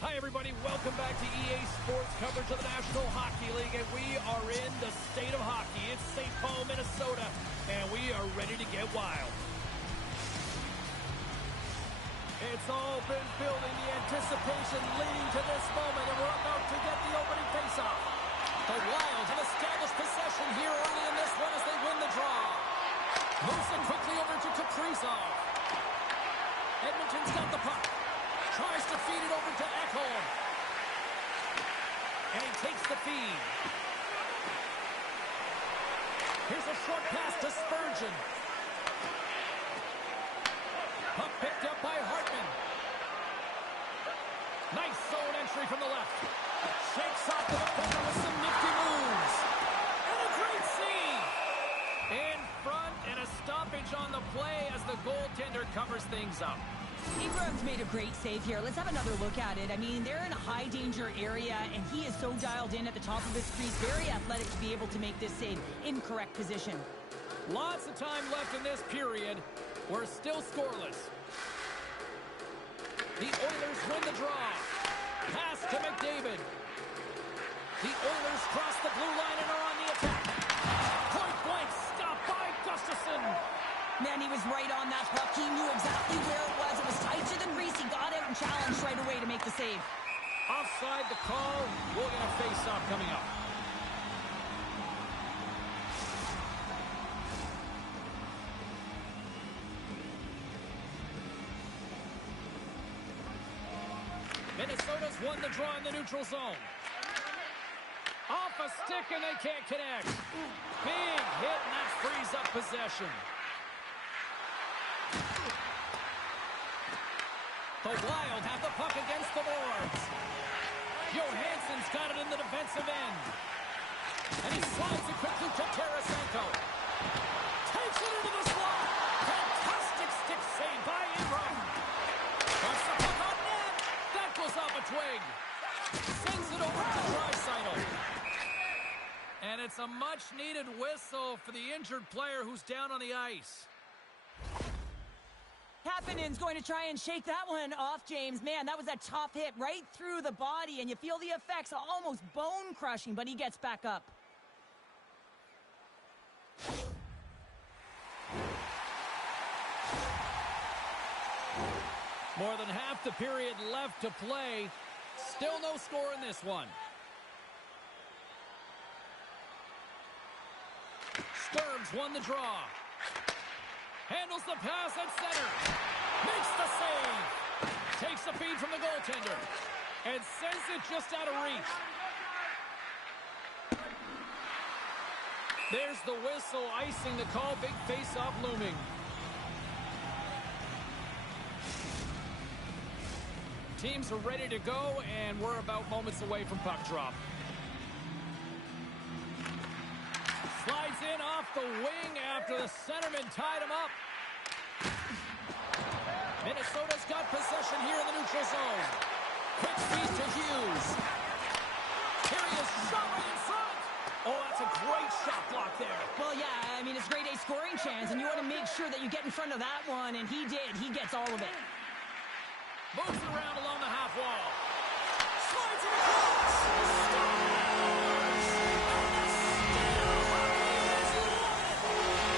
Hi, everybody. Welcome back to EA Sports coverage of the National Hockey League, and we are in the state of hockey. It's St. Paul, Minnesota, and we are ready to get wild. It's all been building, the anticipation leading to this moment, and we're about to get the opening faceoff. The Wild have established possession here early in this one as they win the draw. Moves it quickly over to Kaprizov. Edmonton's got the puck. Tries to feed it over to Ekholm. And he takes the feed. Here's a short pass to Spurgeon. Puck picked up by Hartman. Nice zone entry from the left. Shakes off the defender with some nifty moves. And a great save. In front and a stoppage on the play as the goaltender covers things up. Ingram's made a great save here. Let's have another look at it. I mean, they're in a high-danger area, and he is so dialed in at the top of his crease. Very athletic to be able to make this save in correct position. Lots of time left in this period. We're still scoreless. The Oilers win the draw. Pass to McDavid. The Oilers cross the blue line and are on the attack. Point blank, stopped by Gustafsson. Man, he was right on that puck. He knew exactly where it was. It was tighter than Reese. He got out and challenged right away to make the save. Offside the call. We'll get a face-off coming up. Minnesota's won the draw in the neutral zone. Off a stick and they can't connect. Big hit and that frees up possession. The Wild have the puck against the boards. Johansson's got it in the defensive end. And he slides it quickly to Tarasenko. Takes it into the slot. Fantastic stick save by Ingram. Puts the puck on net. That goes off a twig. Sends it over to Draisaitl. And it's a much-needed whistle for the injured player who's down on the ice. Kapanen's going to try and shake that one off, James. Man, that was a tough hit right through the body, and you feel the effects almost bone-crushing, but he gets back up. More than half the period left to play. Still no score in this one. Sturms won the draw. Handles the pass at center. Makes the save. Takes the feed from the goaltender. And sends it just out of reach. There's the whistle icing the call. Big face-off looming. Teams are ready to go, and we're about moments away from puck drop. Slides in off the wing after the centerman tied him up. Minnesota's got possession here in the neutral zone. Quick feed to Hughes. Here he is, shot right in front. Oh, that's a great shot block there. Well, yeah, I mean, it's grade A scoring chance, and you want to make sure that you get in front of that one, and he did. He gets all of it. Moves around along the half wall. Slides it across.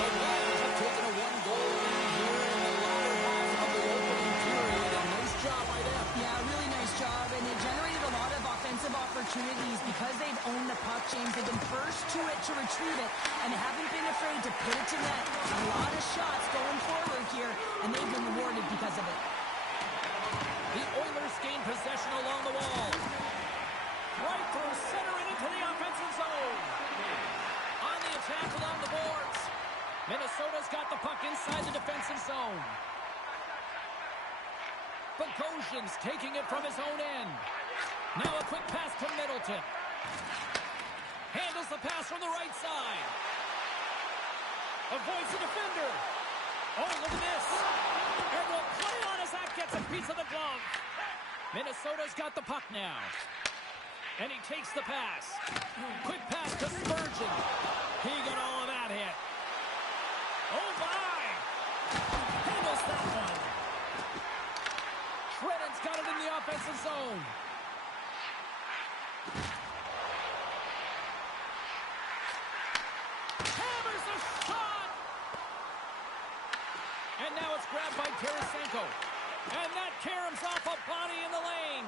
The Wild have taken a one-goal lead here in the latter half of the opening period. A nice job by them. Yeah, really nice job, and they've generated a lot of offensive opportunities because they've owned the puck, James. They've been first to it to retrieve it, and they haven't been afraid to put it to net. A lot of shots going forward here, and they've been rewarded because of it. The Oilers gain possession along the wall. Right through center and into the offensive zone. On the attack along the boards. Minnesota's got the puck inside the defensive zone. Bogosian's taking it from his own end. Now a quick pass to Middleton. Handles the pass from the right side. Avoids the defender. Oh, look at this. And will play on as that gets a piece of the glove. Minnesota's got the puck now. And he takes the pass. Quick pass to Spurgeon. He got all of that hit. Oh, my. Handles that one. Shredden's got it in the offensive zone. Hammers a shot! And now it's grabbed by Tarasenko. And that caroms off a body in the lane.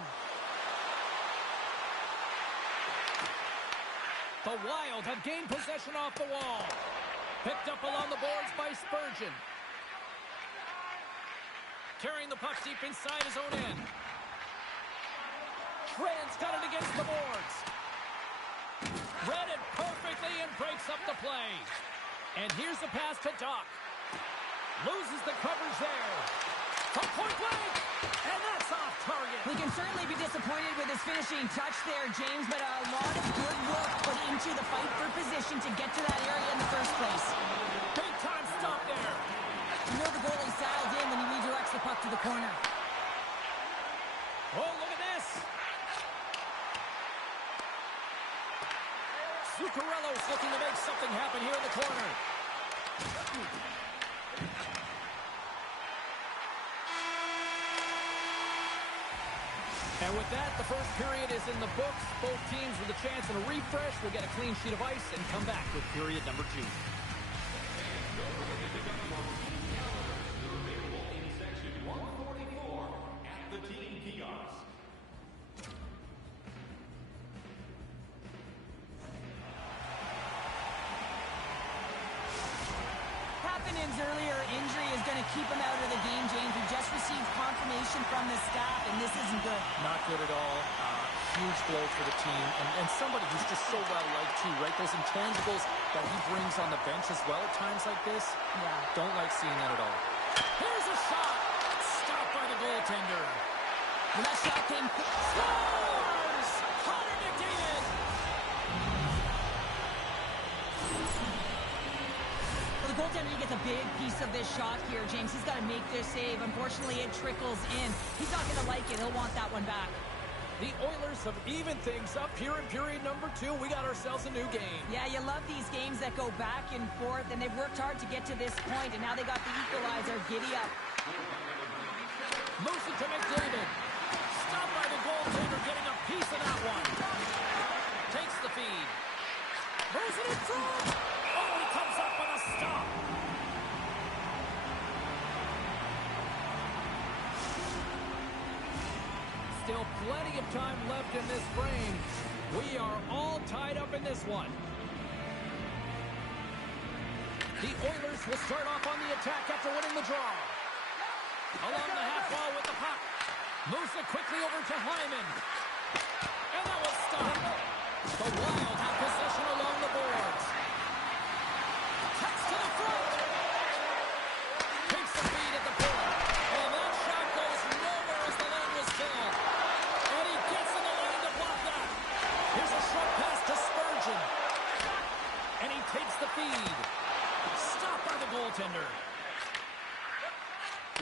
The Wild have gained possession off the wall. Picked up along the boards by Spurgeon. Carrying the puck deep inside his own end. Trent's got it against the boards. Read it perfectly and breaks up the play. And here's the pass to Doc. Loses the coverage there. From point blank. And that's off target. We can certainly be disappointed with his finishing touch there, James, but a lot of good work put into the fight for position to get to that area in the first place. Big time stop there. You know the goalie sailed in when he redirects the puck to the corner. Oh, look at this. Zuccarello's looking to make something happen here in the corner. And with that, the first period is in the books. Both teams with a chance and a refresh will get a clean sheet of ice and come back with period number 2. Kapanen's earlier injury is going to keep him out of the game, James. He just received confirmation from the staff, and this isn't good. Not good at all. Huge blow for the team. And somebody who's just so well-liked, too, right? Those intangibles that he brings on the bench as well at times like this. Yeah. Don't like seeing that at all. Here's a shot. Stopped by the goaltender. When that shot came... Scores! Connor McDavid! Well, the goaltender, he gets a big piece of this shot here, James. He's got to make this save. Unfortunately, it trickles in. He's not going to like it. He'll want that one back. The Oilers have evened things up here in period number 2. We got ourselves a new game. Yeah, you love these games that go back and forth, and they've worked hard to get to this point, and now they got the equalizer. Giddy up. Moves it to McDavid. Stopped by the goaltender, getting a piece of that one. Takes the feed. Moves it in front. Oh, he comes up with a stop. Still plenty of time left in this frame. We are all tied up in this one. The Oilers will start off on the attack after winning the draw. Along the half wall with the puck. Moves it quickly over to Hyman. And that will stop. The Wild have possession along the boards. Cuts to the front. Takes the feed at the point. And that shot goes nowhere as the lane was filled. And he gets in the lane to block that. Here's a short pass to Spurgeon. And he takes the feed. Stopped by the goaltender.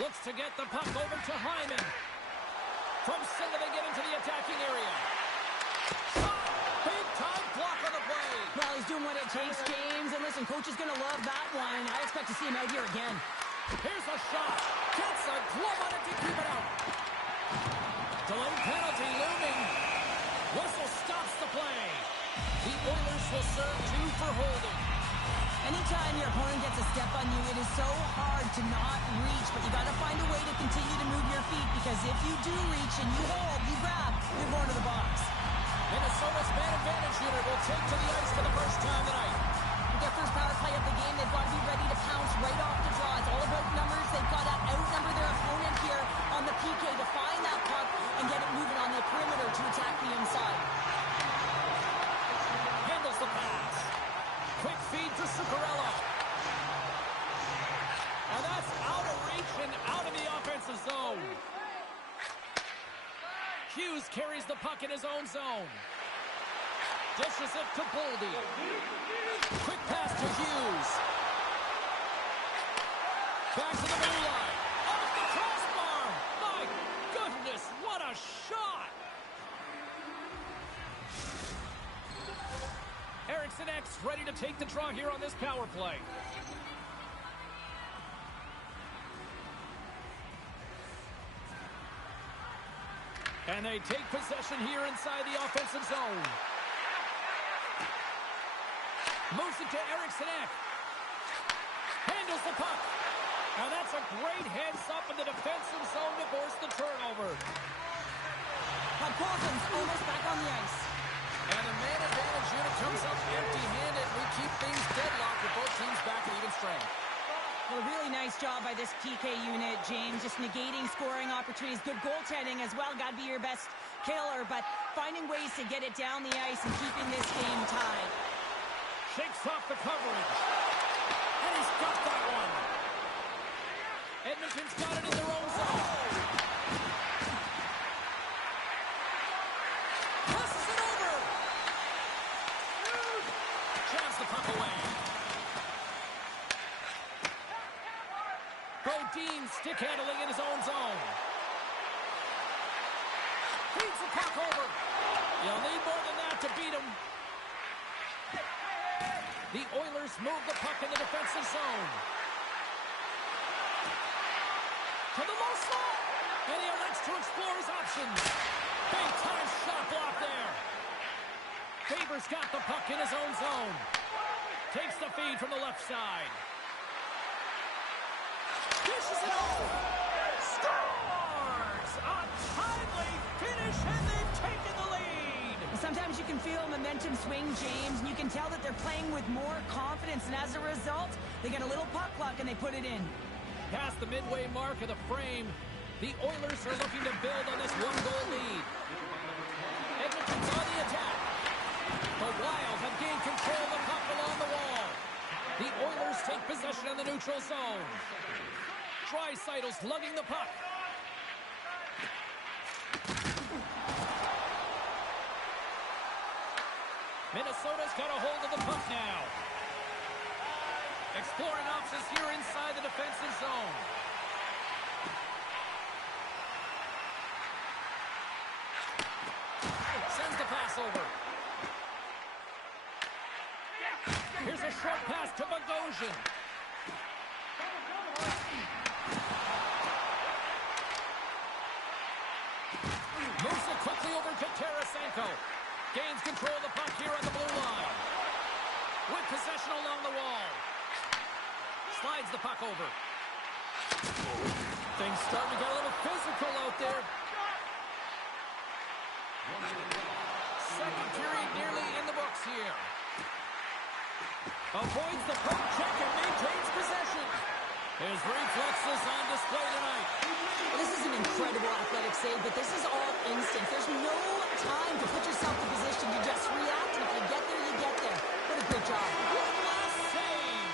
Looks to get the puck over to Hyman. From center they get into the attacking area. Shot! Big time block on the play. Well, he's doing what it takes, James. And listen, coach is going to love that one. I expect to see him out here again. Here's a shot. Gets a glove on it to keep it out. Delayed penalty looming. Whistle stops the play. The Oilers will serve 2 for holding. Anytime your opponent gets a step on you, it is so hard to not reach, but you got to find a way to continue to move your feet, because if you do reach and you hold, you grab, you're going to the box. Minnesota's man advantage unit will take to the ice for the first time tonight. With their first power play of the game, they've got to be ready to pounce right off the draw. It's all about numbers. They've got to outnumber their opponent here on the PK to find that puck and get it moving on the perimeter to attack the inside. Handles the pass. Quick feed to Zuccarello. And that's out of reach and out of the offensive zone. Hughes carries the puck in his own zone. Dishes it to Boldy. Quick pass to Hughes. Back to the blue line. Off the crossbar. My goodness, what a shot. Eriksson X ready to take the draw here on this power play. And they take possession here inside the offensive zone. Moves it to Eriksson Ek. Handles the puck. And that's a great heads-up in the defensive zone to force the turnover. Podkolzin's almost back on the ice. And the man advantage unit comes up empty-handed. We keep things deadlocked with both teams back at even strength. Well, a really nice job by this PK unit, James. Just negating scoring opportunities. Good goaltending as well. Got to be your best killer, but finding ways to get it down the ice and keeping this game tied. Shakes off the coverage. And he's got that one. Edmonton's got it in their own zone. Passes it over. Jams the puck away. Brodin stick handling in his own zone. Feeds the puck over. You'll need more than that to beat him. The Oilers move the puck in the defensive zone. To the low slot. And he elects to explore his options. Big time shot block there. Faber's got the puck in his own zone. Takes the feed from the left side. Dishes it over. Scores! A timely finish, and they've taken the lead. Sometimes you can feel momentum swing, James, and you can tell that they're playing with more confidence, and as a result, they get a little puck luck and they put it in. Past the midway mark of the frame, the Oilers are looking to build on this one-goal lead. Edmonton's on the attack. The Wild have gained control of the puck along the wall. The Oilers take possession in the neutral zone. Draisaitl's lugging the puck. Minnesota's got a hold of the puck now. Exploring options here inside the defensive zone. Sends the pass over. Here's a short pass to Bogosian. Moves it quickly over to Tarasenko. Gains control of the puck here on the blue line. With possession along the wall. Slides the puck over. Things starting to get a little physical out there. Second period nearly in the books here. Avoids the poke check and maintains possession. His reflexes on display tonight. This is an incredible athletic save, but this is all instinct. There's no time to put yourself in position to just react. And if you get there, you get there. What a good job. One last save.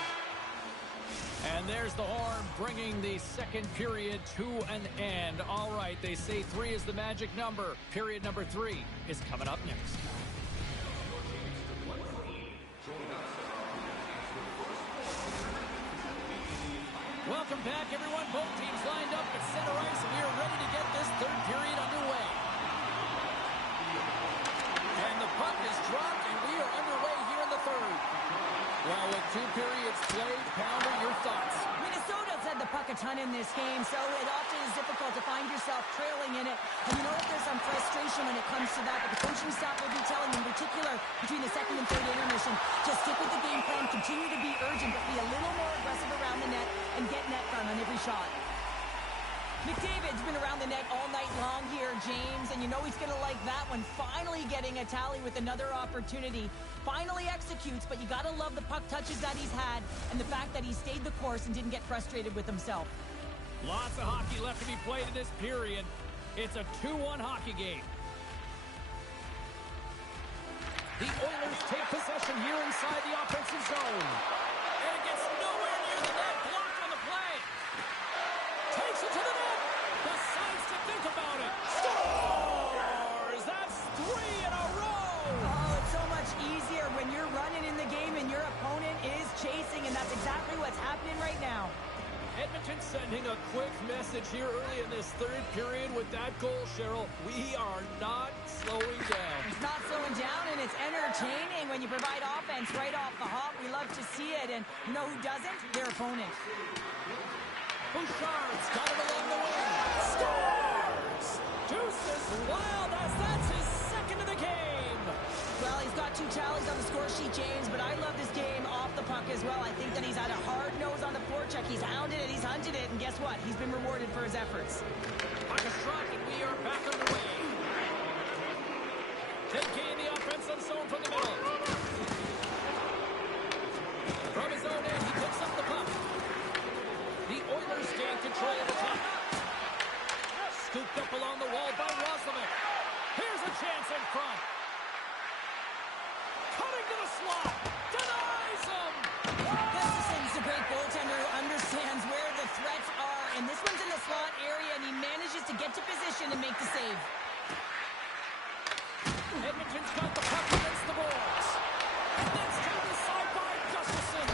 And there's the horn bringing the second period to an end. All right, they say 3 is the magic number. Period number 3 is coming up next. Welcome back, everyone. Both teams lined up at center ice, and we are ready to get this third period underway. And the puck is dropped, and we are underway here in the third. Well, with 2 periods played, Pounder, your thoughts? Minnesota's had the puck a ton in this game, so it often is difficult to find yourself trailing in it. And you know that there's some frustration when it comes to that, but the coaching staff will be telling, in particular, between the second and third intermission, just stick with the game plan, continue to be urgent, but be a little more aggressive around the net and get net front on every shot. McDavid's been around the net all night long here, James, and you know he's going to like that one. Finally getting a tally with another opportunity. Finally executes, but you got to love the puck touches that he's had and the fact that he stayed the course and didn't get frustrated with himself. Lots of hockey left to be played in this period. It's a 2-1 hockey game. The Oilers take possession here inside the offensive zone. And it gets nowhere near the net. Blocked on the play. Takes it to the net. Decides to think about it. Scores! That's 3 in a row. Oh, it's so much easier when you're running in the game and your opponent is chasing, and that's exactly what's happening right now. Edmonton sending a quick message here early in this third period with that goal, Cheryl. We are not slowing down. It's not slowing down, and it's entertaining when you provide offense right off the hop. We love to see it, and you know who doesn't? Their opponent. Bouchard's got it along the wing. Scores! Deuces wild as that's his second of the game. Well, he's got 2 tallies on the score sheet, James, but I love this game off the puck as well. I think that he's had a hard nose on the forecheck. He's hounded it, he's hunted it, and guess what? He's been rewarded for his efforts. Puck is struck, and we are back underway. They gain the offensive zone from the middle. From his own end, he picks up the puck. The Oilers gain control of the puck. Scooped up along the wall by Roslovic. Here's a chance in front. Cutting to the slot. Denies him. Gustafson's a great goaltender who understands where the threats are, and this one's in the slot area, and he manages to get to position and make the save. Edmonton's got the puck against the boards. That's turned aside by Gustafson.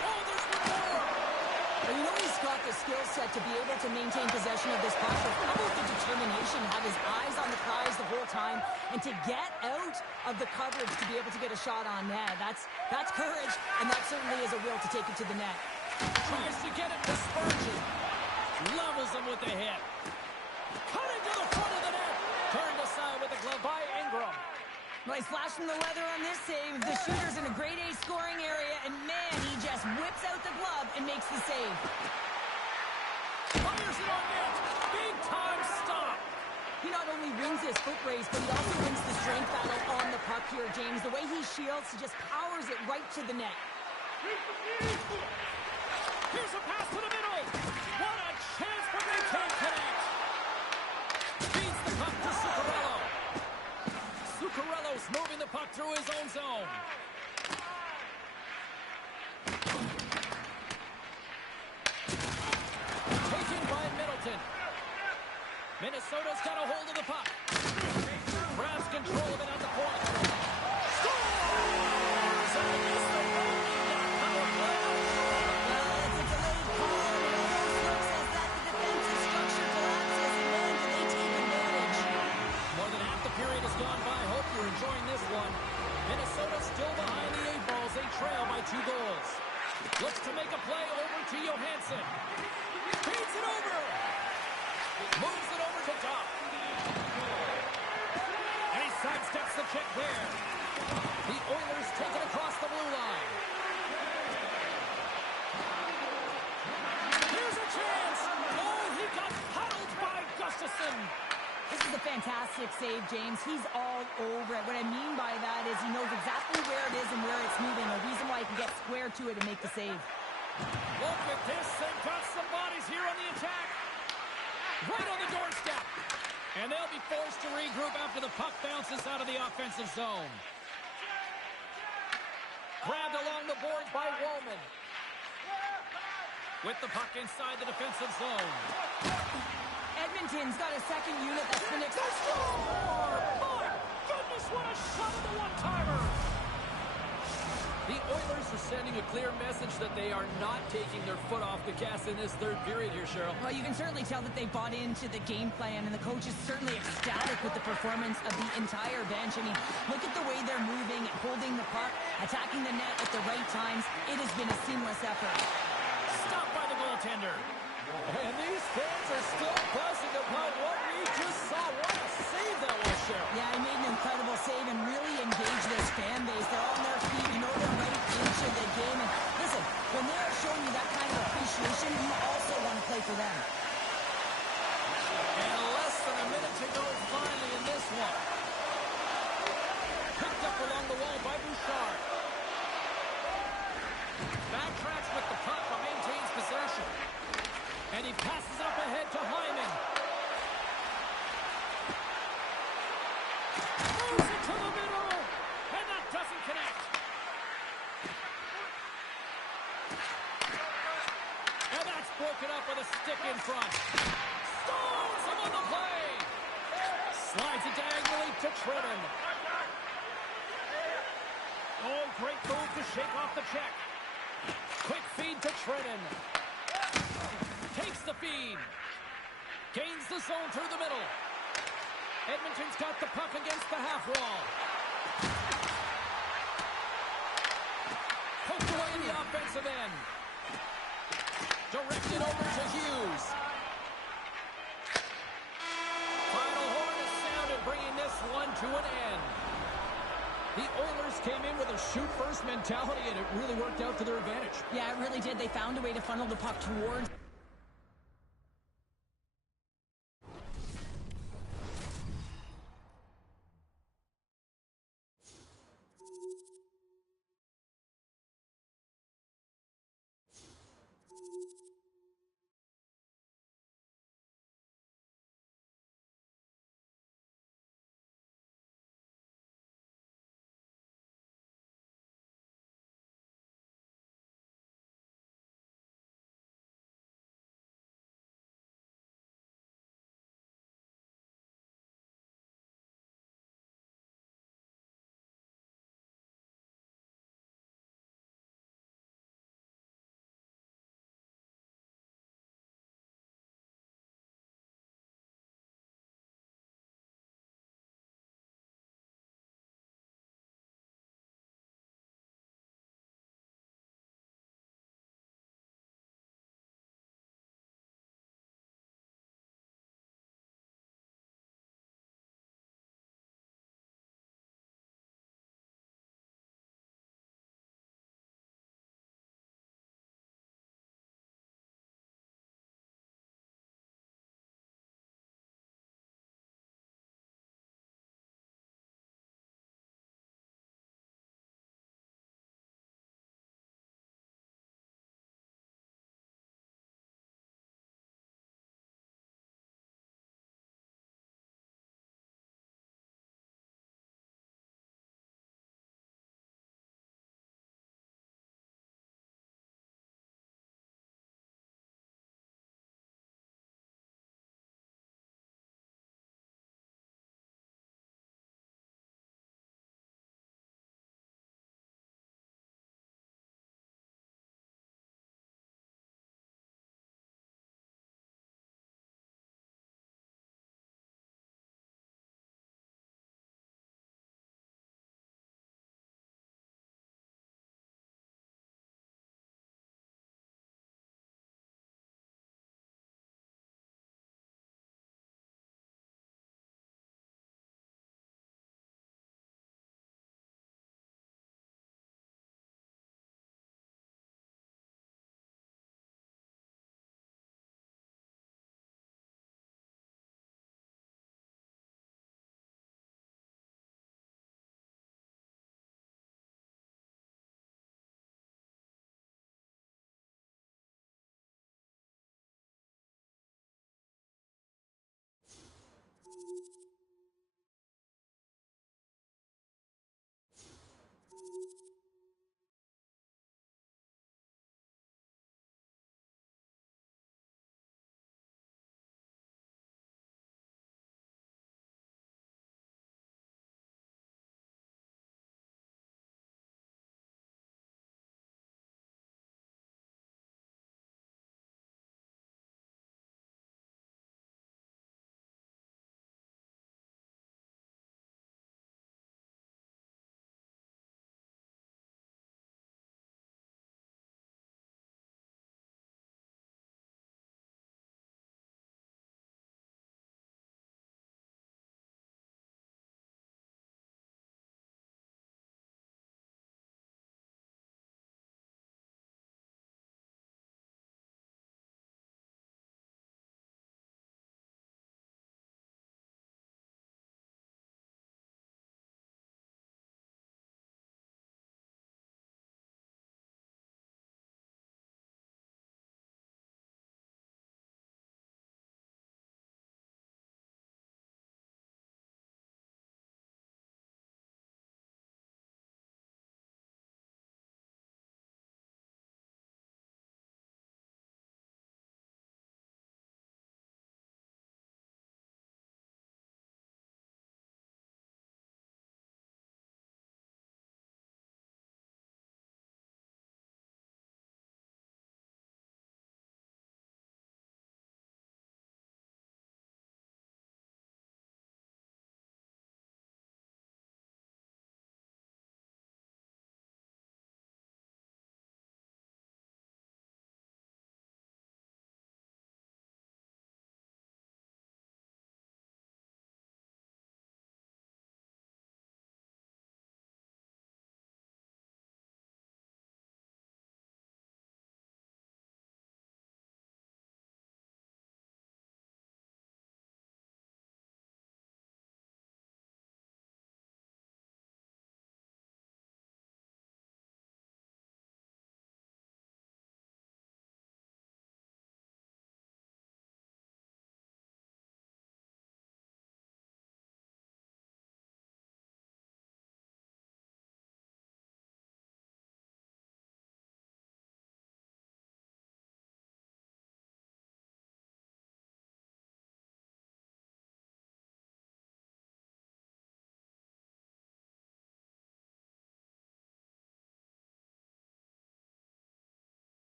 Oh, there's one more. Well, you know he's got the skill set to be able to maintain possession of this puck. How about the determination to have his eyes on the prize the whole time and to get out of the coverage to be able to get a shot on net? That's courage, and that certainly is a will to take it to the net. Tries to get it to Spurgeon. Levels him with the hit. Cutting to the front of the net. Turned aside with the glove by Ingram. Well, he's flashing the leather on this save. The shooter's in a grade A scoring area, and man, he just whips out the glove and makes the save. Fires it on net. Big time stop. He not only wins his foot race, but he also wins the strength battle on the puck here, James. The way he shields, he just powers it right to the net. Here's a pass to the middle. What a chance, but they can't connect. Feeds the puck to Zuccarello. Zuccarello's moving the puck through his own zone. Taken by Middleton. Minnesota's got a hold of the puck. Grabs control of it at the point. Scores! And it's the power play. Well, it's a delayed call, and it almost looks as that the defensive structure collapses, and man, do they take advantage. More than half the period has gone by. Hope you're enjoying this one. Minnesota still behind the 8 balls. They trail by 2 goals. Looks to make a play over to Johansson. Feeds it over. Moves it over to top. And he sidesteps the check there. The Oilers take it across the blue line. Here's a chance. Oh, he got paddled by Gustafson. This is a fantastic save, James. He's all over it. What I mean by that is he knows exactly where it is and where it's moving. A reason why he can get square to it and make the save. Look at this. They've got some bodies here on the attack. Right on the doorstep. And they'll be forced to regroup after the puck bounces out of the offensive zone. Grabbed along the boards by Wallman. With the puck inside the defensive zone. Edmonton's got a second unit that's been My goodness, what a shot of the one-timer. The Oilers are sending a clear message that they are not taking their foot off the gas in this third period here, Cheryl. Well, you can certainly tell that they bought into the game plan, and the coach is certainly ecstatic with the performance of the entire bench. I mean, look at the way they're moving, holding the puck, attacking the net at the right times. It has been a seamless effort. Stopped by the goaltender. And these fans are still buzzing about what we just saw. What a save that was, Cheryl. Yeah, he made an incredible save and really engaged this fan base. They're on their feet. You know they're right into the game. And listen, when they're showing you that kind of appreciation, you also want to play for them. And less than a minute to go finally in this one. Picked up along the wall by Bouchard. Backtracks with the puck but maintains possession. And he passes it up ahead to Hyman. Moves it to the middle. And that doesn't connect. And that's broken up with a stick in front. Stones him on the play. Slides it diagonally to Trennan. Oh, great move to shake off the check. Quick feed to Trennan. Takes the feed. Gains the zone through the middle. Edmonton's got the puck against the half wall. Poked away in the offensive end. Directed over to Hughes. Final bringing this one to an end. The Oilers came in with a shoot-first mentality, and it really worked out to their advantage. Yeah, it really did. They found a way to funnel the puck towards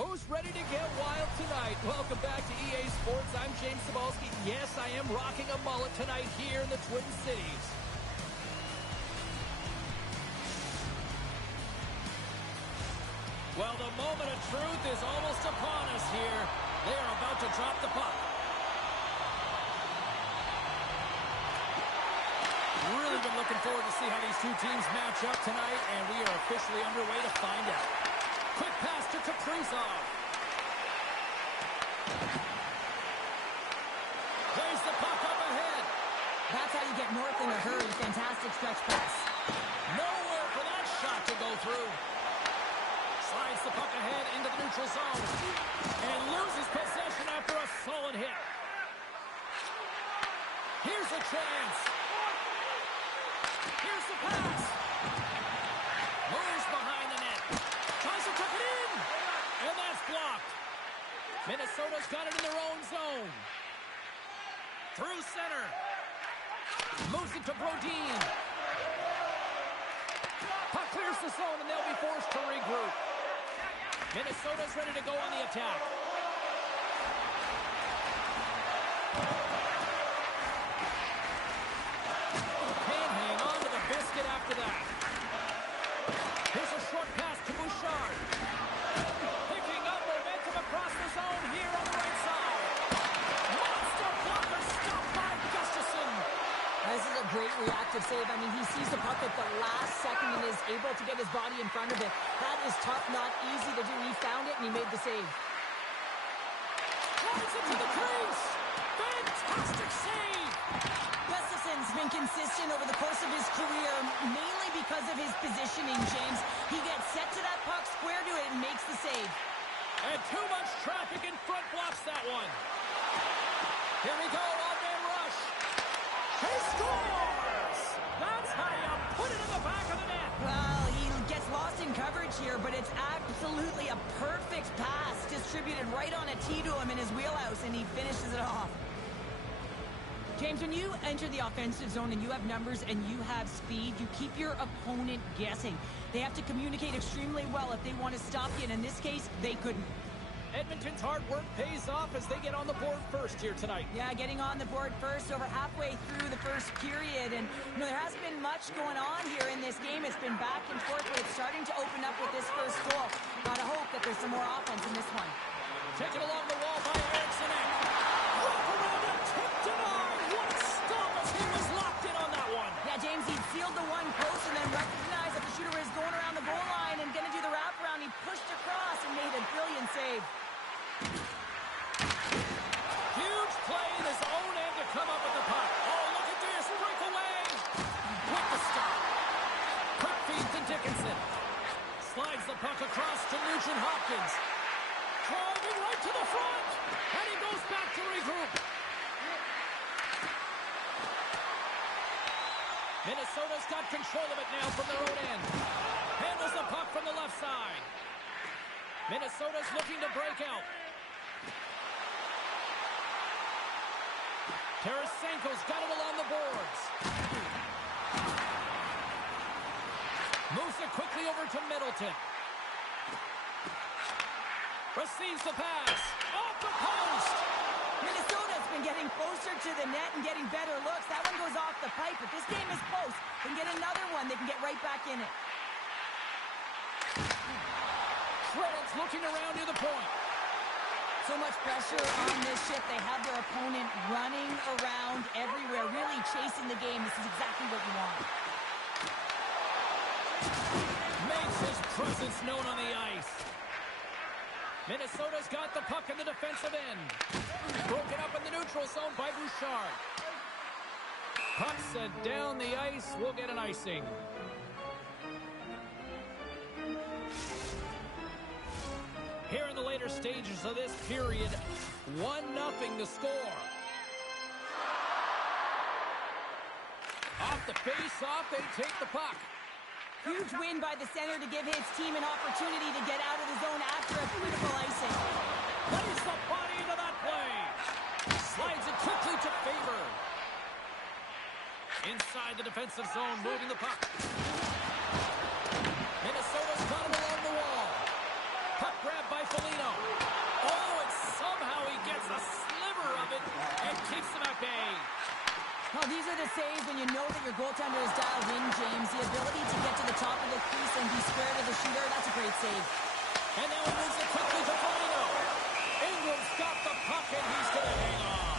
Who's ready to get wild tonight? Welcome back to EA Sports. I'm James Cebulski. Yes, I am rocking a mullet tonight here in the Twin Cities. Well, the moment of truth is almost upon us here. They are about to drop the puck. Really been looking forward to see how these two teams match up tonight, and we are officially underway to find out. Quick pass to Kaprizov. Plays the puck up ahead. That's how you get north in a hurry. Fantastic stretch pass. Nowhere for that shot to go through. Slides the puck ahead into the neutral zone. And loses possession after a solid hit. Here's a chance. Here's the pass. Moves behind the net. Tries to tuck it in. And that's blocked. Minnesota's got it in their own zone. Through center. Moves it to Brodin. Puck clears the zone and they'll be forced to regroup. Minnesota's ready to go on the attack. Can't hang on to the biscuit after that. Here's a short pass to Bouchard. Picking up momentum across the zone here on the right side. Monster blocker stopped by Gustafsson. This is a great reactive save. I mean, he sees the puck at the last second and is able to get his body in front of it. That is tough, not easy to do. He found it and he made the save. Drives it to the crease. Fantastic save. Gustafsson's been consistent over the course of his career, mainly because of his positioning, James. He gets set to that puck, square to it, and makes the save. And too much traffic in front blocks that one. Here we go, on-man rush. He scores! That's how you put it in the back of the net. Well, he gets lost in coverage here, but it's absolutely a perfect pass distributed right on a tee to him in his wheelhouse, and he finishes it off. James, when you enter the offensive zone and you have numbers and you have speed, you keep your opponent guessing. They have to communicate extremely well if they want to stop you, and in this case, they couldn't. Edmonton's hard work pays off as they get on the board first here tonight. Yeah, getting on the board first over halfway through the first period. And, there hasn't been much going on here in this game. It's been back and forth, but it's starting to open up with this first goal. Gotta hope that there's some more offense in this one. Taken along the wall by Eriksson. Wrap around and tipped it on. What a stop as he was locked in on that one. Yeah, James, he sealed the one close and then recognized that the shooter is going around the goal line and going to do the wraparound. He pushed across and made a brilliant save. Huge play in his own end to come up with the puck. Oh, look at this. Breakaway. With the stop. Quick feed to Dickinson. Slides the puck across to Nugent Hopkins. Driving right to the front. And he goes back to regroup. Minnesota's got control of it now from their own end. Handles the puck from the left side. Minnesota's looking to break out. Tarasenko's got it along the boards. Moves it quickly over to Middleton. Receives the pass. Off the post. Minnesota's been getting closer to the net and getting better looks. That one goes off the pipe, but this game is close. They can get another one. They can get right back in it. Shredder's looking around near the point. So much pressure on this shift. They have their opponent running around everywhere, really chasing the game. This is exactly what you want. Makes his presence known on the ice. Minnesota's got the puck in the defensive end. Broken up in the neutral zone by Bouchard. Puck sent down the ice. We'll get an icing. Here in the later stages of this period, 1-0 to score. Off the face-off, they take the puck. Huge win by the center to give his team an opportunity to get out of the zone after a critical icing. Plays the body into that play. Slides it quickly to Faber. Inside the defensive zone, moving the puck. Minnesota's got it along the wall. Puck grab by Foligno. save when you know that your goaltender is dialed in, James. The ability to get to the top of the crease and be square to the shooter, that's a great save. And now he moves it quickly to Foligno. Ingram's got the puck, and he's going to hang on.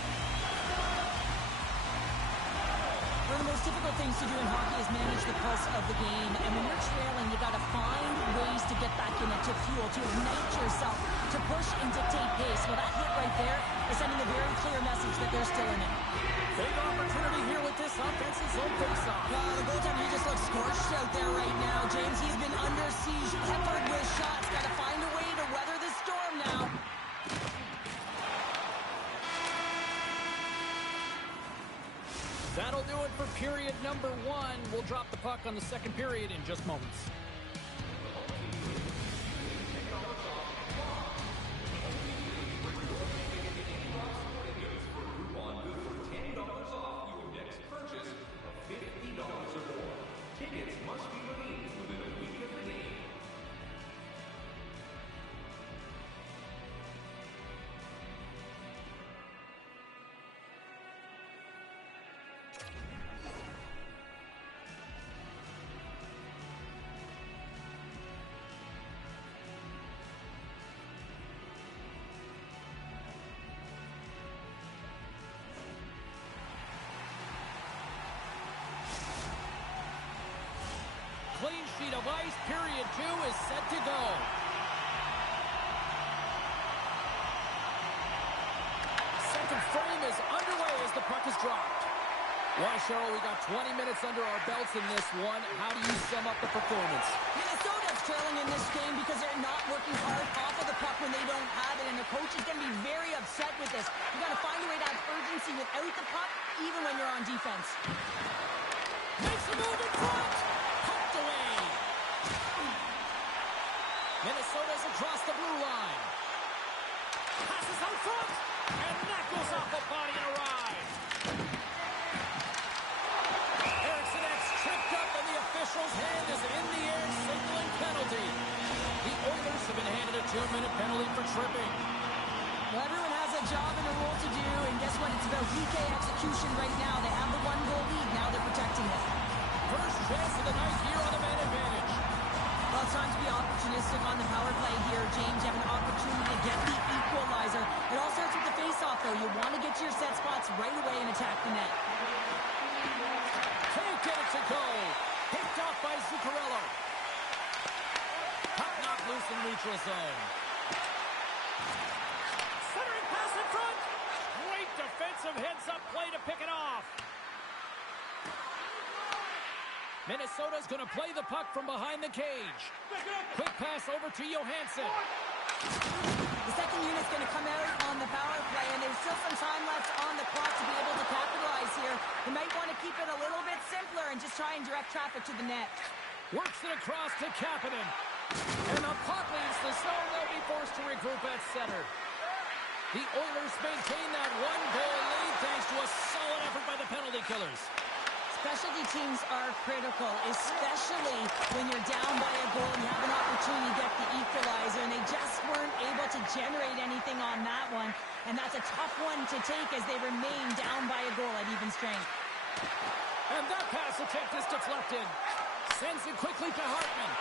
One of the most difficult things to do in hockey is manage the pulse of the game. And when you're trailing, you got to find ways to get back in it, to fuel, to ignite yourself, to push and dictate pace. Well, that hit right there is sending a very clear message that they're still in it. Big opportunity here with this offensive zone faceoff. The goaltender, he just looks scorched out there right now, James. He's been under siege, peppered with shots. Got to find a way to weather the storm now. That'll do it for period number 1. We'll drop the puck on the second period in just moments. Clean sheet of ice. Period 2 is set to go. Second frame is underway as the puck is dropped. Well, Cheryl, we got 20 minutes under our belts in this one. How do you sum up the performance? Minnesota's trailing in this game because they're not working hard off of the puck when they don't have it, and the coach is going to be very upset with this. You got to find a way to have urgency without the puck, even when you're on defense. Makes a move in front. Pucked away. Minnesota's across the blue line. Passes out front, and that goes off the body and a ride. Eriksson X tripped up, and the official's hand is in the air, signaling penalty. The Oilers have been handed a 2-minute penalty for tripping. Well, everyone has a job and a role to do, and guess what? It's about PK execution right now. They have the 1-goal lead. Now they're protecting it. First chance of the night here on the man advantage. Well, it's time to be opportunistic on the power play here, James. You have an opportunity to get the equalizer. It all starts with the face-off, though. You want to get to your set spots right away and attack the net. Can't get it to go. Picked off by Zuccarello. Puck knocked loose in neutral zone. Centering pass in front. Great defensive heads-up play to pick it off. Minnesota's going to play the puck from behind the cage. Quick pass over to Johansson. The second unit's going to come out on the power play, and there's still some time left on the clock to be able to capitalize here. You might want to keep it a little bit simpler and just try and direct traffic to the net. Works it across to Kapanen. And the puck leaves the zone. They'll be forced to regroup at center. The Oilers maintain that 1-goal lead thanks to a solid effort by the penalty killers. Specialty teams are critical, especially when you're down by a goal and you have an opportunity to get the equalizer, and they just weren't able to generate anything on that one, and that's a tough one to take as they remain down by a goal at even strength. And that pass attempt is deflected. Sends it quickly to Hartman.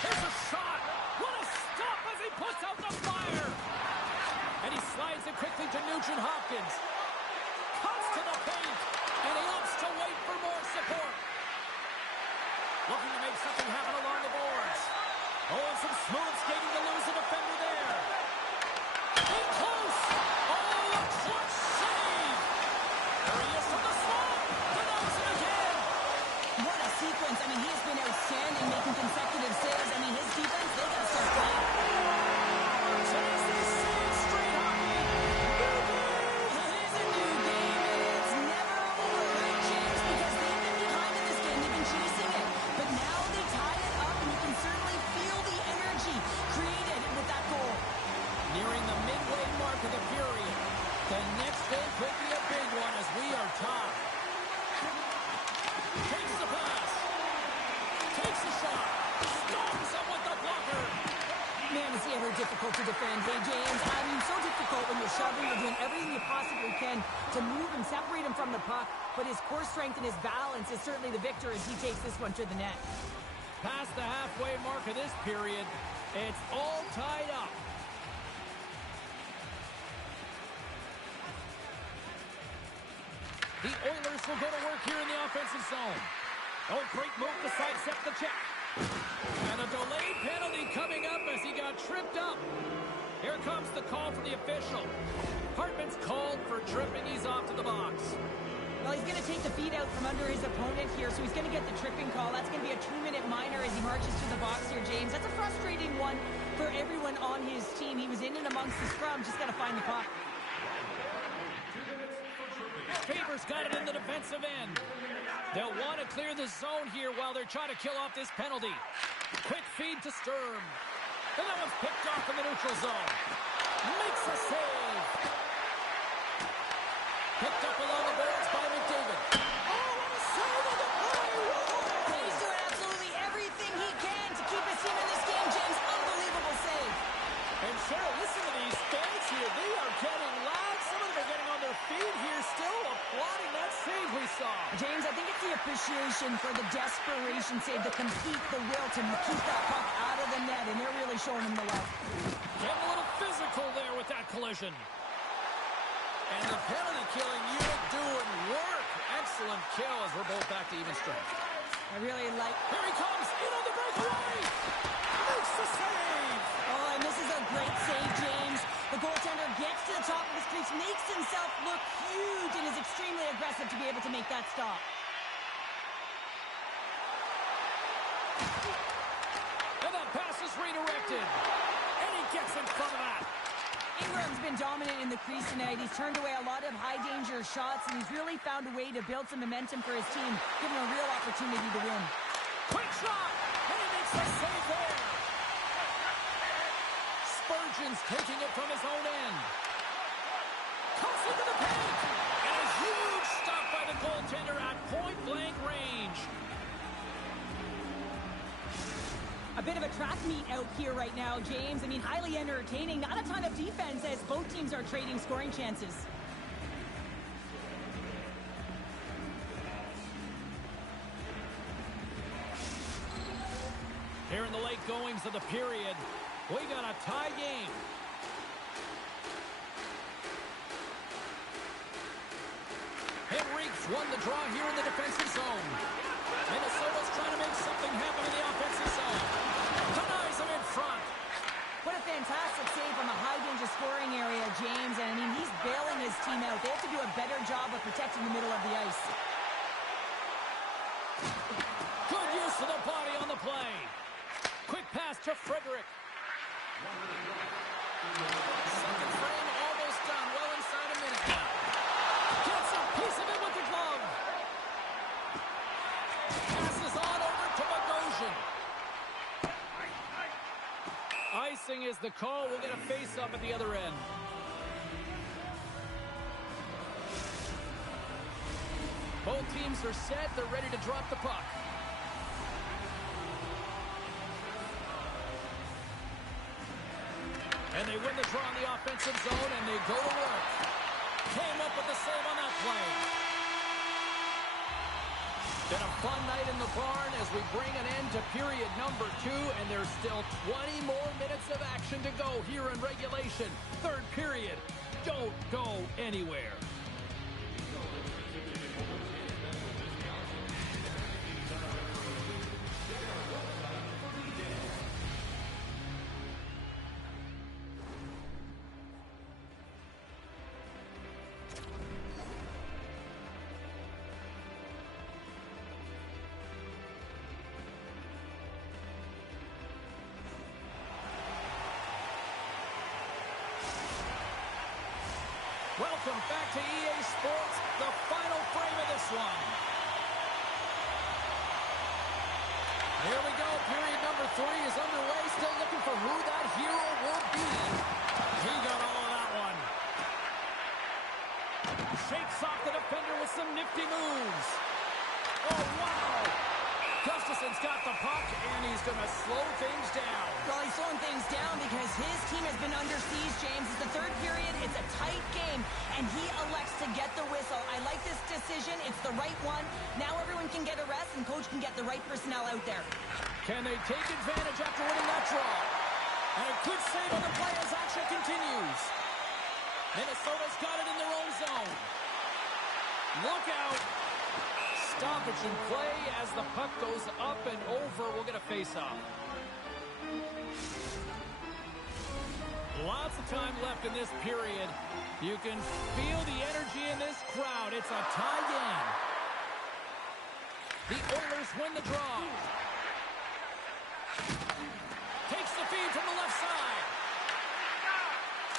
Here's a shot. What a stop as he puts out the fire. And he slides it quickly to Nugent-Hopkins. Cuts to the paint, and he opts to wait for more support. Looking to make something happen along the boards. Oh, and some smooth skating to lose a defender there. In close. Oh, a clutch save. There he is from the slot. Denies it again. What a sequence. I mean, he has been outstanding making consecutive saves. I mean, his defense, they got to start playing. Tennessee saves straight hockey. It is a new game, and it's never over, right, James? Because they've been behind in this game. They've been chasing it. But now they tie it up, and you can certainly feel the energy created with that goal. Nearing the midway mark of the period. The next goal could be a big one as we are tied. Takes the pass. Takes the shot. Storms up with the blocker. Man, is he ever difficult to defend. Hey, James, I mean, so difficult when you're shoving. You're doing everything you possibly can to move him, separate him from the puck. But his core strength and his balance is certainly the victor as he takes this one to the net. Past the halfway mark of this period, it's all tied up. The Oilers will go to work here in the offensive zone. Oh, great move to sidestep the check. And a delayed penalty coming up as he got tripped up. Here comes the call from the official. Hartman's called for tripping. He's off to the box. Well, he's going to take the feet out from under his opponent here, so he's going to get the tripping call. That's going to be a 2-minute minor as he marches to the box here, James. That's a frustrating one for everyone on his team. He was in and amongst the scrum, just got to find the puck. Faber's got it in the defensive end. They'll want to clear the zone here while they're trying to kill off this penalty. Quick feed to Sturm. And that one's picked off in the neutral zone. Makes a save. Picked up along the boards by McDavid. Oh, what a save on the play! He's doing absolutely everything he can to keep his team in this game, James. Unbelievable save. And Cheryl, listen to these fans here. They are getting loud. Some of them are getting on their feet here, still applauding that save we saw. James, I think it's the appreciation for the desperation save, the compete, the will to keep that puck out of the net, and they're really showing him the love. Getting a little physical there with that collision. And the penalty killing unit doing work. Excellent kill as we're both back to even strength. I really like... Here he comes, in on the breakaway. Makes the save. Oh, and this is a great save, James. The goaltender gets to the top of his crease, makes himself look huge, and is extremely aggressive to be able to make that stop. And that pass is redirected. And he gets in front of that. Ingram's been dominant in the crease tonight. He's turned away a lot of high-danger shots, and he's really found a way to build some momentum for his team, giving him a real opportunity to win. Quick shot, and he makes the save there. Spurgeon's taking it from his own end. Comes into the paint, and a huge stop by the goaltender at point-blank range. A bit of a track meet out here right now, James. I mean, highly entertaining. Not a ton of defense as both teams are trading scoring chances. Here in the late goings of the period, we got a tie game. Henrique's won the draw here in the defensive zone. Minnesota's trying to make something happen in the offensive zone. Denies him in front. What a fantastic save from a high-danger scoring area, James. And, I mean, he's bailing his team out. They have to do a better job of protecting the middle of the ice. Good use of the body on the play. Quick pass to Frederick. Second frame almost done. Well inside a minute now. Gets a piece of it with the glove. Passes on over to Bogosian. Icing is the call. We'll get a face-up at the other end. Both teams are set. They're ready to drop the puck. And they win the draw in the offensive zone, and they go to work. Came up with the save on that play. Been a fun night in the barn as we bring an end to period number 2, and there's still 20 more minutes of action to go here in regulation. Third period. Don't go anywhere. Welcome back to EA Sports, the final frame of this one. Here we go, period number 3 is underway, still looking for who that hero will be. He got all of that one. Shakes off the defender with some nifty moves. Oh, wow. Gustafson's got the puck, and he's going to slow things down. Well, he's slowing things down because his team has been under siege, James. It's the third period. It's a tight game, and he elects to get the whistle. I like this decision. It's the right one. Now everyone can get a rest, and coach can get the right personnel out there. Can they take advantage after winning that draw? And a good save on the play as action continues. Minnesota's got it in their own zone. Look out. Stoppage in play as the puck goes up and over. We'll get a face-off. Lots of time left in this period. You can feel the energy in this crowd. It's a tie game. The Oilers win the draw. Takes the feed from the left side.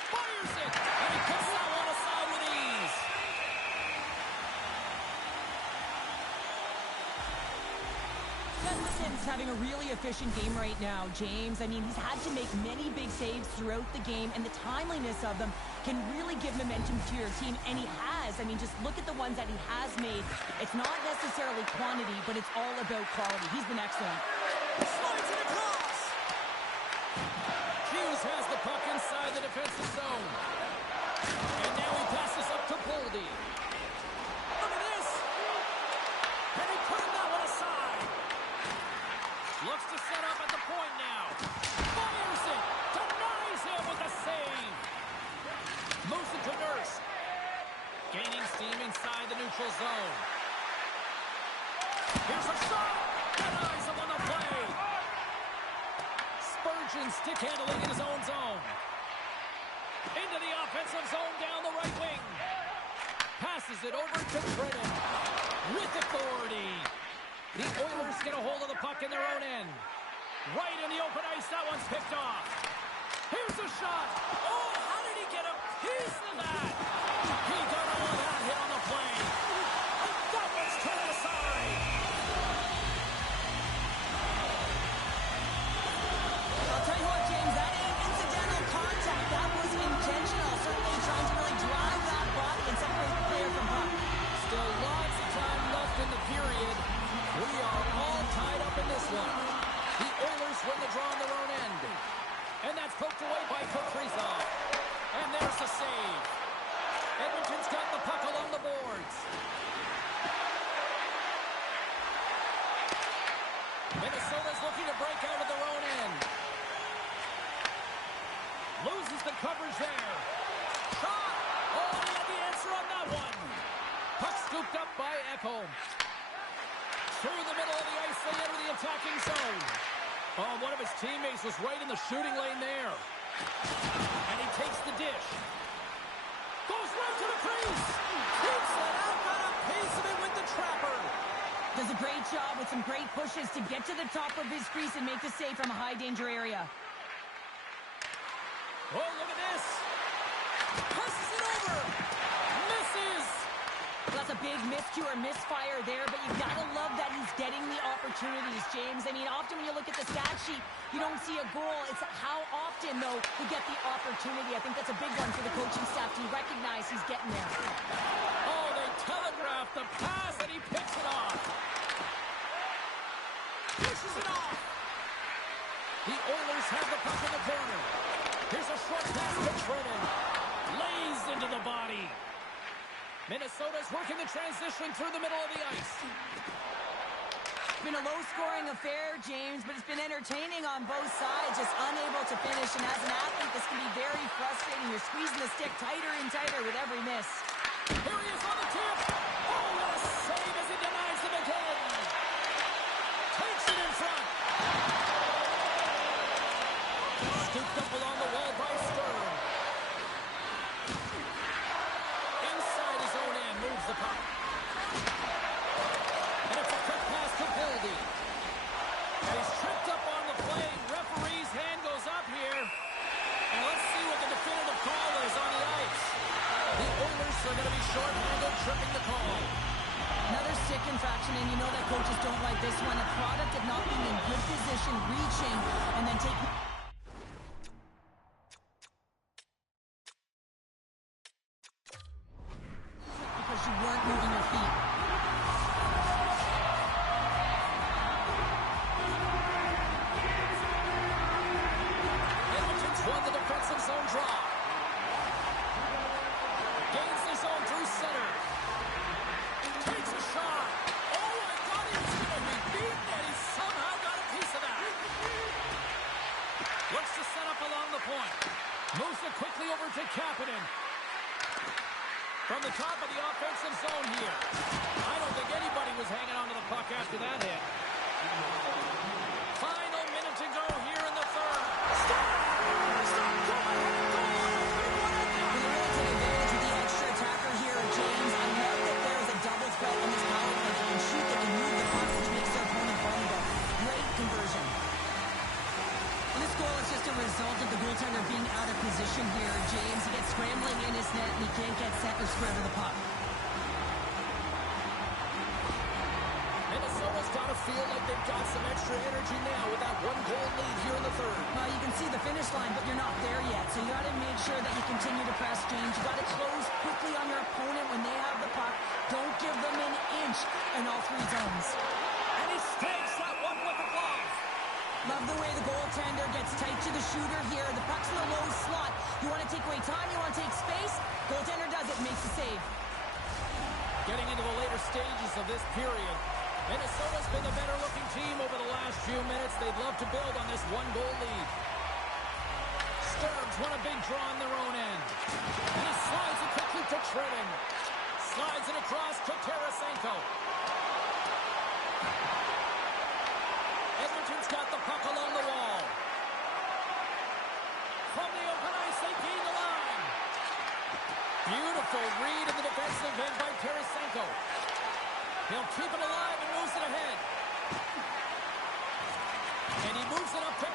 Fires it. And he puts that one aside with ease. Gustafson's having a really efficient game right now, James. I mean, he's had to make many big saves throughout the game, and the timeliness of them can really give momentum to your team, and he has. I mean, just look at the ones that he has made. It's not necessarily quantity, but it's all about quality. He's been excellent. Slides it across. Hughes has the puck inside the defensive zone. And now he passes up to Boldy. Look at this. And he put that one aside. Looks to set up at the point now. Fires it. Denies him with a save. Moves it to Nurse. Gaining steam inside the neutral zone. Here's a shot. Denies him on the play. Spurgeon stick handling in his own zone. Into the offensive zone down the right wing. Passes it over to Brennan. With authority. The Oilers get a hold of the puck in their own end. Right in the open ice, that one's picked off. Here's a shot. Oh, how did he get a piece of that? He got all of that hit on the play. And that one's turned aside. I'll tell you what, James, that ain't incidental contact. That was intentional. Certainly trying to really drive that body and separate the player from puck. Still lots of time left in the period. We are all tied up in this one. The Oilers win the draw on their own end. And that's poked away by Kaprizov. And there's the save. Edmonton's got the puck along the boards. Minnesota's looking to break out of their own end. Loses the coverage there. Shot! Oh, he had the answer on that one. Puck scooped up by Ekholm. Through the middle of the ice, they enter the attacking zone. Oh, one of his teammates was right in the shooting lane there. And he takes the dish. Goes right to the crease. Keeps it out, got a piece of it with the trapper. Does a great job with some great pushes to get to the top of his crease and make the save from a high-danger area. Oh, look at this. Passes it over. Misses. That's a big miscue or misfire there, but you've got to love that he's getting the opportunities, James. I mean, often when you look at the stat sheet, you don't see a goal. It's how often, though, we get the opportunity. I think that's a big one for the coaching staff to recognize he's getting there. Oh, they telegraphed the pass, and he picks it off. Pushes it off. The Oilers have the puck in the corner. Here's a short pass to Brennan. Lays into the body. Minnesota's working the transition through the middle of the ice. It's been a low-scoring affair, James, but it's been entertaining on both sides, just unable to finish. And as an athlete, this can be very frustrating. You're squeezing the stick tighter and tighter with every miss. Here he is on the tip. Oh, what a save as he denies them again. Takes it in front. Scooped up along the wall by Stern. Inside his own end, moves the puck. And it's a quick pass to Boldy. And he's tripped up on the play. Referee's hand goes up here. And let's see what the definitive call is on the ice. The Oilers are going to be short-handed, tripping the call. Another stick infraction, and you know that coaches don't like this one. A product of not being in good position, reaching, and then taking... quickly over to Kapanen. From the top of the offensive zone here. I don't think anybody was hanging on to the puck after that hit. Final minute to go here in the third. Stop! Stop! Go ahead! Go on! They really take advantage of the extra attacker here, James. I love that there is a double threat on this power play. They can shoot, they can move the puck, which makes their opponent vulnerable. Great conversion. And this goal is just a result of the goaltender being out of position here, James. He gets scrambling in his net, and he can't get set or square to the puck. Minnesota's got to feel like they've got some extra energy now with that one-goal lead here in the third. You can see the finish line, but you're not there yet. So you got to make sure that you continue to press, James. You got to close quickly on your opponent when they have the puck. Don't give them an inch in all three zones. And he stakes that one with the glove. Love the way the goaltender gets tight to the shooter here. The puck's in the low slot. You want to take away time, you want to take space. Goaltender does it, makes the save. Getting into the later stages of this period, Minnesota's been the better-looking team over the last few minutes. They'd love to build on this one-goal lead. Sturms want a big draw on their own end. And he slides it quickly to Trenin. Slides it across to Tarasenko. Edmonton's got the puck along the wall. From the open ice, they gain the line. Beautiful read in the defensive end by Tarasenko. He'll keep it alive and moves it ahead. And he moves it up to